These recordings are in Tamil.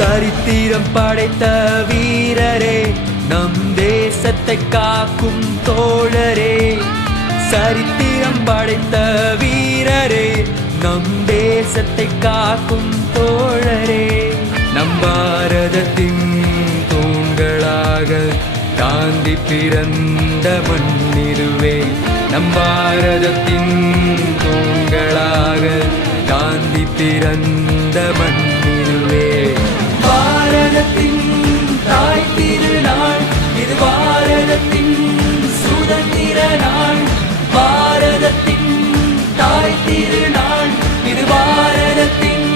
சரித்திரம் படைத்த வீரரே, நம் தேசத்தை காக்கும் தோழரே. சரித்திரம் படைத்த வீரரே, நம் தேசத்தை காக்கும் தோழரே. நம் பாரதத்தின் தூண்களாக காந்தி பிறந்த மண்ணிதுவே. நம் பாரதத்தின் தூண்களாக காந்தி பிறந்த மண்ணிதுவே. பாரதத்தின் தாய் திருநாள் இது, பாரதத்தின் சுதந்திர நாள். பாரதத்தின் தாய் திருநாள் இது, பாரதத்தின்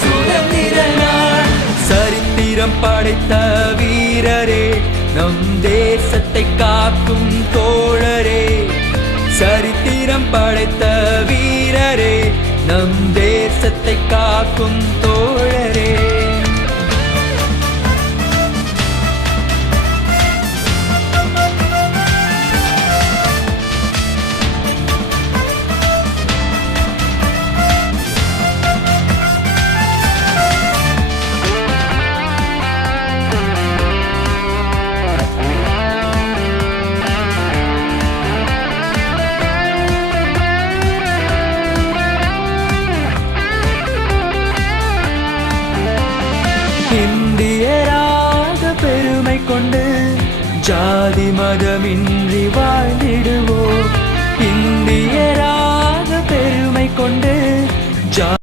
சுதந்திர நாள். சரித்திரம் படைத்த வீரரே, நம் தேசத்தை காக்கும் தோழரே. சரித்திரம் படைத்த வீரரே, நம் தேசத்தை காக்கும் தோழரே. இந்தியராக பெருமை கொண்டு ஜாதி மதமின்றி வாழ்ந்திடுவோம். இந்தியராக பெருமை கொண்டு